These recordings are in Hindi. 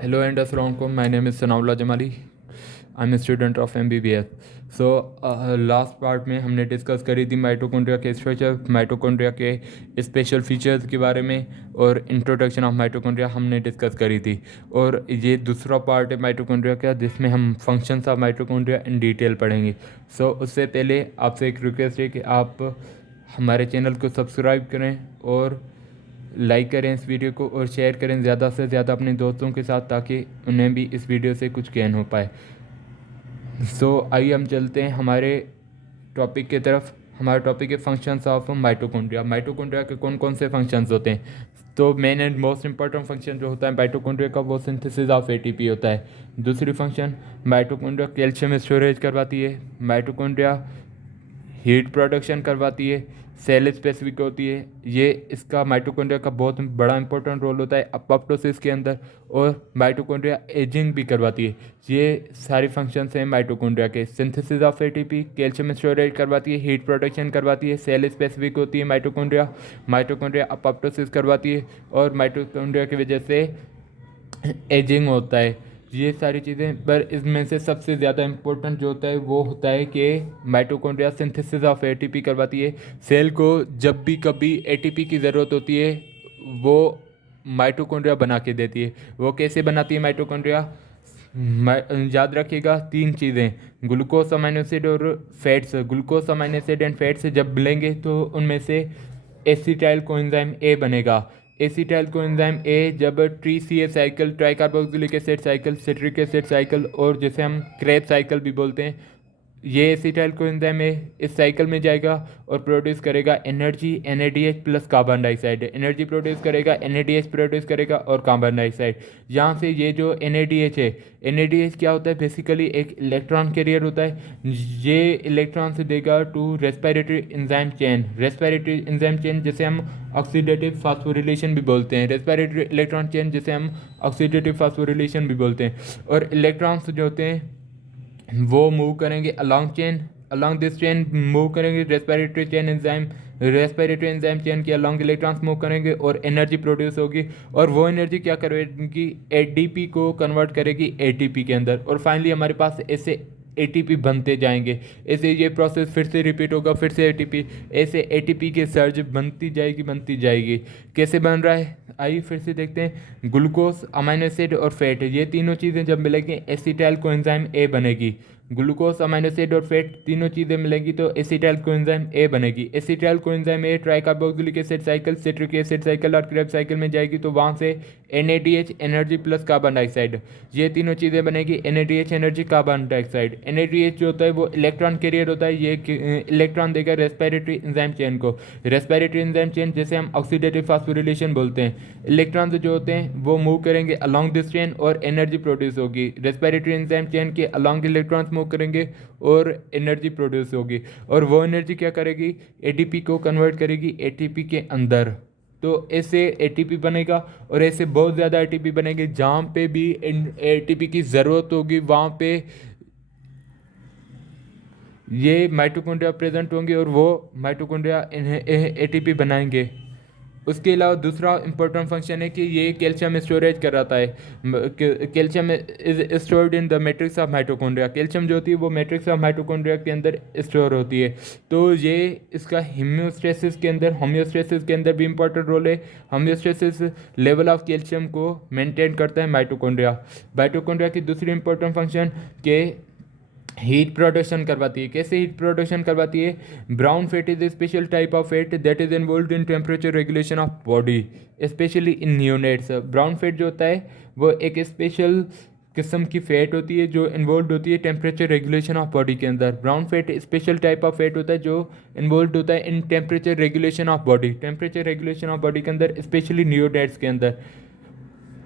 Hello and assalamu alaikum. My name is Sanaullah Jamali. I'm a student of MBBS. So last part में हमने डिस्कस करी थी माइटोकॉन्ड्रिया के स्ट्रक्चर, माइटोकॉन्ड्रिया के स्पेशल फीचर्स के बारे में और इंट्रोडक्शन ऑफ माइटोकॉन्ड्रिया हमने डिस्कस करी थी। और ये दूसरा पार्ट है माइटोकॉन्ड्रिया का, जिसमें हम functions of mitochondria in detail पढ़ेंगे। सो उससे पहले आपसे एक रिक्वेस्ट है कि आप हमारे चैनल को सब्सक्राइब करें और लाइक करें इस वीडियो को और शेयर करें ज़्यादा से ज़्यादा अपने दोस्तों के साथ, ताकि उन्हें भी इस वीडियो से कुछ गेन हो पाए। आइए हम चलते हैं हमारे टॉपिक की तरफ। हमारा टॉपिक है फंक्शंस ऑफ माइटोकॉन्ड्रिया। माइटोकॉन्ड्रिया के कौन कौन से फंक्शंस होते हैं? तो main and most important function जो होता है माइटोकॉन्ड्रिया का, वो सिंथेसिस ऑफ एटीपी होता है। दूसरी फंक्शन, माइटोकॉन्ड्रिया कैल्शियम स्टोरेज करवाती है। माइटोकॉन्ड्रिया हीट प्रोडक्शन करवाती है। सेल स्पेसिफिक होती है। ये इसका माइटोकॉन्ड्रिया का बहुत बड़ा इंपॉर्टेंट रोल होता है अपोप्टोसिस के अंदर। और माइटोकॉन्ड्रिया एजिंग भी करवाती है। ये सारी फंक्शंस हैं माइटोकॉन्ड्रिया के। Synthesis of ATP, calcium storage करवाती है, हीट प्रोडक्शन करवाती है, सेल स्पेसिफिक होती है माइटोकॉन्ड्रिया, माइटोकॉन्ड्रिया अपोप्टोसिस करवाती है और माइटोकॉन्ड्रिया की वजह से एजिंग होता है। ये सारी चीज़ें, पर इसमें से सबसे ज़्यादा इम्पोर्टेंट जो होता है वो होता है कि माइटोकॉन्ड्रिया सिंथेसिस ऑफ एटीपी करवाती है। सेल को जब भी कभी एटीपी की ज़रूरत होती है वो माइटोकॉन्ड्रिया बना के देती है। वो कैसे बनाती है माइटोकॉन्ड्रिया? याद रखिएगा तीन चीज़ें, ग्लूकोज अमीनो एसिड और fats. Glucose amino acid and fats जब मिलेंगे तो उनमें से एसिटाइल कोएंजाइम ए बनेगा। एसिटाइल कोएंजाइम ए जब T C A cycle, tri carboxylic acid cycle, citric acid cycle और जिसे हम क्रेब साइकिल भी बोलते हैं, ये एसिटाइल कोएंजाइम ए इस साइकिल में जाएगा और प्रोड्यूस करेगा energy, NADH plus carbon dioxide. Energy produce करेगा, NADH प्रोड्यूस करेगा और कार्बन डाइऑक्साइड। यहाँ से ये जो NADH है, NADH क्या होता है? बेसिकली एक इलेक्ट्रॉन कैरियर होता है। ये इलेक्ट्रॉन से देगा to respiratory enzyme chain. Respiratory enzyme chain जिसे हम ऑक्सीडेटिव फास्फोरिलेशन भी बोलते हैं। रेस्पिरेटरी इलेक्ट्रॉन चेन जिसे हम ऑक्सीडेटिव फास्फोरिलेशन भी बोलते हैं। और इलेक्ट्रॉन्स जो होते हैं वो मूव करेंगे along chain, along this chain move करेंगे respiratory chain enzyme, respiratory enzyme chain के अलॉन्ग इलेक्ट्रॉन्स मूव करेंगे और एनर्जी प्रोड्यूस होगी। और वो एनर्जी क्या करेगी? एडीपी को कन्वर्ट करेगी एटीपी के अंदर। और फाइनली हमारे पास ऐसे एटीपी बनते जाएंगे। ऐसे ये प्रोसेस फिर से रिपीट होगा, फिर से एटीपी, ऐसे एटीपी के सर्ज बनती जाएगी बनती जाएगी। कैसे बन रहा है आइए फिर से देखते हैं। ग्लूकोज, अमीनो एसिड और फैट, ये तीनों चीज़ें जब मिलेंगी एसिटाइल कोएंजाइम ए बनेगी। ग्लूकोज, अमीनो एसिड और फैट तीनों चीज़ें मिलेंगी तो एसिटाइल कोएंजाइम ए बनेगी। एसिटाइल कोएंजाइम ए try carboxylic acid cycle, citric acid cycle और क्रेब साइकिल में जाएगी तो वहाँ से NADH, energy plus carbon dioxide, ये तीनों चीज़ें बनेगी। NADH, energy, carbon dioxide. NADH जो होता है वो इलेक्ट्रॉन कैरियर होता है। ये इलेक्ट्रॉन देगा रेस्पिरेटरी एंजाइम चेन को। रेस्पिरेटरी एंजाइम चेन जैसे हम ऑक्सीडेटिव फास्फोरिलेशन बोलते हैं। इलेक्ट्रॉन्स जो होते हैं वो मूव करेंगे अलॉन्ग दिस चेन और एनर्जी प्रोड्यूस होगी। रेस्पिरेटरी एंजाइम चेन के अलॉन्ग इलेक्ट्रॉन्स मूव करेंगे और एनर्जी प्रोड्यूस होगी। और वो एनर्जी क्या करेगी? ADP को कन्वर्ट करेगी ATP के अंदर। तो ऐसे ATP बनेगा और ऐसे बहुत ज़्यादा ATP बनेंगे। जहाँ पे भी ATP की ज़रूरत होगी वहाँ पे ये माइटोकॉन्ड्रिया प्रेजेंट होंगे और वो माइटोकॉन्ड्रिया ATP बनाएंगे। उसके अलावा दूसरा इंपॉर्टेंट फंक्शन है कि ये कैल्शियम स्टोरेज कराता है। Calcium is stored in the matrix of mitochondria. Calcium जो होती है वो मैट्रिक्स ऑफ माइटोकॉन्ड्रिया के अंदर स्टोर होती है। तो ये इसका होम्योस्टेसिस के अंदर भी इंपॉर्टेंट रोल है। होम्योस्टेसिस लेवल ऑफ कैल्शियम को मेंटेन करता है माइटोकॉन्ड्रिया। माइटोकॉन्ड्रिया की दूसरी इंपॉर्टेंट फंक्शन के हीट प्रोडक्शन करवाती है। कैसे हीट प्रोडक्शन करवाती है? Brown fat is a special type of fat that is involve in temperature regulation of body, specially in neonates. Brown fat जो होता है वो एक स्पेशल किस्म की फैट होती है जो इन्वॉल्व होती है टेम्परेचर रेगुलेशन ऑफ बॉडी के अंदर। Brown fat special type of fat होता है जो इन्वॉल्व होता है in temperature regulation of body, temperature regulation of body के अंदर, स्पेशली नियोनेट्स के अंदर।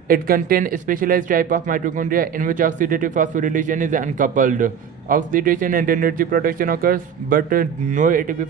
It contains a specialized type of mitochondria in which oxidative phosphorylation is uncoupled. Oxidation and energy production occurs, but there is no ATP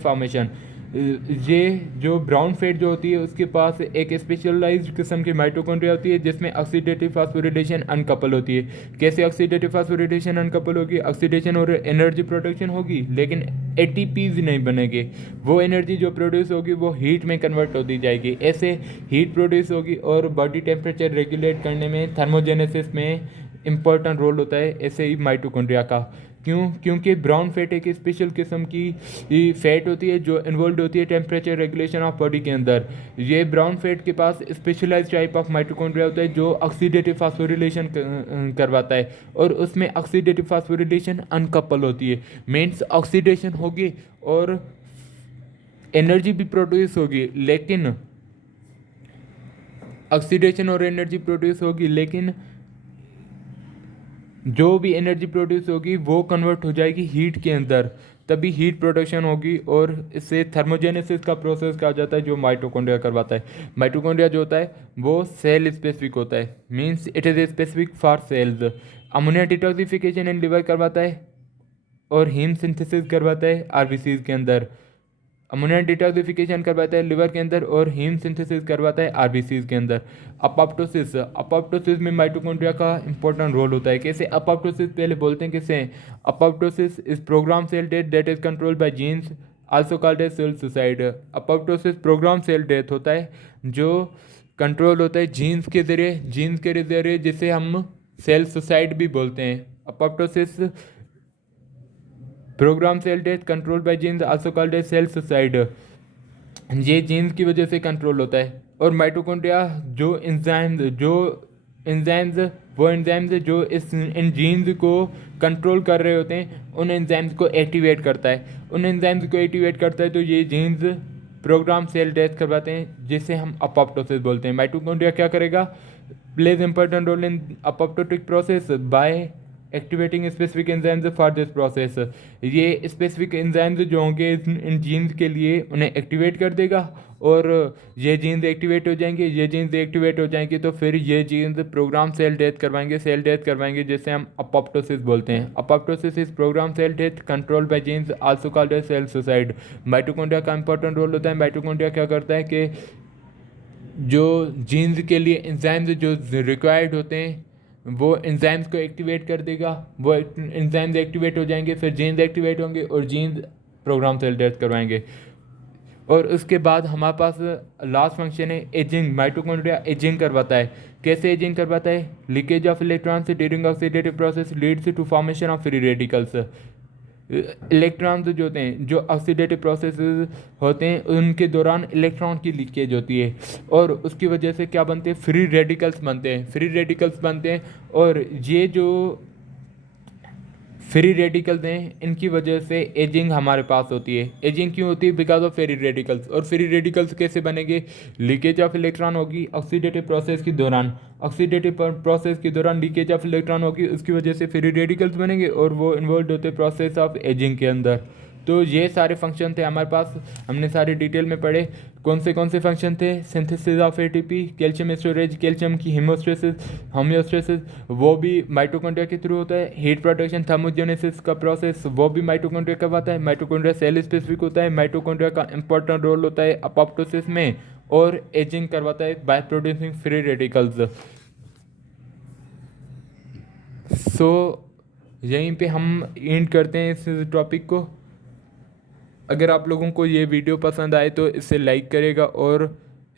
formation. ये जो ब्राउन फैट जो होती है उसके पास एक स्पेशलाइज्ड किस्म की माइटोकॉन्ड्रिया होती है जिसमें ऑक्सीडेटिव फास्फोरिलेशन अनकपल होती है। कैसे ऑक्सीडेटिव फास्फोरिलेशन अनकपल होगी? ऑक्सीडेशन और एनर्जी प्रोडक्शन होगी लेकिन एटीपीज नहीं बनेंगे। वो एनर्जी जो प्रोड्यूस होगी वो हीट में कन्वर्ट होती जाएगी। ऐसे हीट प्रोड्यूस होगी और बॉडी टेम्परेचर रेगुलेट करने में, थर्मोजेनेसिस में इम्पोर्टेंट रोल होता है ऐसे ही माइटोकॉन्ड्रिया का। क्यों? क्योंकि ब्राउन फैट एक स्पेशल किस्म की फैट होती है जो इन्वॉल्व होती है टेम्परेचर रेगुलेशन ऑफ बॉडी के अंदर। ये ब्राउन फैट के पास स्पेशलाइज्ड टाइप ऑफ माइटोकॉन्ड्रिया होता है जो ऑक्सीडेटिव फास्फोरिलेशन करवाता है और उसमें ऑक्सीडेटिव फास्फोरिलेशन अनकपल होती है। मीन्स ऑक्सीडेशन होगी और एनर्जी भी प्रोड्यूस होगी, लेकिन ऑक्सीडेशन और एनर्जी प्रोड्यूस होगी लेकिन जो भी एनर्जी प्रोड्यूस होगी वो कन्वर्ट हो जाएगी हीट के अंदर, तभी हीट प्रोडक्शन होगी और इससे थर्मोजेनेसिस का प्रोसेस कहा जाता है जो माइटोकॉन्ड्रिया करवाता है। माइटोकॉन्ड्रिया जो होता है वो सेल स्पेसिफिक होता है, means it is specific for cells. Ammonia detoxification in liver करवाता है और हीम सिंथेसिस करवाता है आरबीसीज के अंदर। अमोनिया डिटॉक्सिफिकेशन करवाता है लिवर के अंदर और हीम सिंथेसिस करवाता है आरबीसीज के अंदर। अपोप्टोसिस में माइटोकॉन्ड्रिया का इंपॉर्टेंट रोल होता है। कैसे अपोप्टोसिस? पहले बोलते हैं कैसे। Apoptosis is program cell death that is controlled by genes, also called as cell suicide. Apoptosis program cell death होता है जो कंट्रोल होता है जीन्स के जरिए जिसे हम सेल सुसाइड भी बोलते हैं। Apoptosis program cell death control by genes also called as cell suicide. ये जीन्स की वजह से कंट्रोल होता है। और माइटोकॉन्ड्रिया जो एंजाइम्स वो एंजाइम्स जो इन जीन्स को कंट्रोल कर रहे होते हैं उन एंजाइम्स को एक्टिवेट करता है। तो ये जीन्स प्रोग्राम सेल डेथ करवाते हैं जिसे हम अपोप्टोसिस बोलते हैं। माइटोकॉन्ड्रिया क्या करेगा? Plays important role in apoptotic process by activating specific enzymes for this process. ये स्पेसिफिक एंजाइम्स जो होंगे इन जीन्स के लिए उन्हें एक्टिवेट कर देगा और ये जीन्स एक्टिवेट हो जाएंगे तो फिर ये जीन्स प्रोग्राम सेल डेथ करवाएंगे जिसे हम अपोप्टोसिस बोलते हैं। Apoptosis is program cell death control by genes also called as cell suicide. Mitochondria का इंपॉर्टेंट रोल होता है। माइटोकॉन्ड्रिया क्या करता है कि जो जीन्स के लिए एंजाइम्स जो रिक्वायर्ड होते हैं वो एंजाइम्स को एक्टिवेट कर देगा। वो एंजाइम्स एक्टिवेट हो जाएंगे, फिर जीन्स एक्टिवेट होंगे और जीन्स प्रोग्राम सेल डेथ करवाएंगे। और उसके बाद हमारे पास लास्ट फंक्शन है एजिंग। माइटोकॉन्ड्रिया एजिंग करवाता है। कैसे एजिंग करवाता है? Leakage of electrons during oxidative process leads to formation of free radicals. Electrons जो होते हैं, जो ऑक्सीडेटिव प्रोसेसेस होते हैं उनके दौरान इलेक्ट्रॉन की लीकेज होती है और उसकी वजह से क्या बनते हैं? फ्री रेडिकल्स बनते हैं। और ये जो फ्री रेडिकल्स हैं इनकी वजह से एजिंग हमारे पास होती है। एजिंग क्यों होती है? Because of free radicals. और फ्री रेडिकल्स कैसे बनेंगे? लीकेज ऑफ इलेक्ट्रॉन होगी ऑक्सीडेटिव प्रोसेस के दौरान लीकेज ऑफ इलेक्ट्रॉन होगी, उसकी वजह से फ्री रेडिकल्स बनेंगे और वो इन्वॉल्व होते हैं प्रोसेस ऑफ एजिंग के अंदर। तो ये सारे फंक्शन थे हमारे पास, हमने सारे डिटेल में पढ़े। कौन से फंक्शन थे? Synthesis of ATP, calcium storage, calcium की होमियोस्टेसिस वो भी माइटोकॉन्ड्रिया के थ्रू होता है। हीट प्रोडक्शन, थर्मोजेनेसिस का प्रोसेस वो भी माइटोकॉन्ड्रिया करवाता है। माइटोकॉन्ड्रिया सेल स्पेसिफिक होता है। माइटोकॉन्ड्रिया का इंपॉर्टेंट रोल होता है अपोप्टोसिस में और एजिंग करवाता है बाय प्रोड्यूसिंग फ्री रेडिकल्स। सो यहीं पे हम एंड करते हैं इस टॉपिक को। अगर आप लोगों को ये वीडियो पसंद आए तो इसे लाइक करेगा और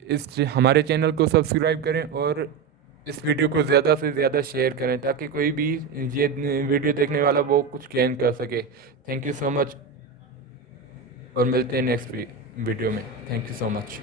इस हमारे चैनल को सब्सक्राइब करें और इस वीडियो को ज़्यादा से ज़्यादा शेयर करें ताकि कोई भी ये वीडियो देखने वाला वो कुछ गेन कर सके। थैंक यू सो मच और मिलते हैं नेक्स्ट वीडियो में। Thank you so much.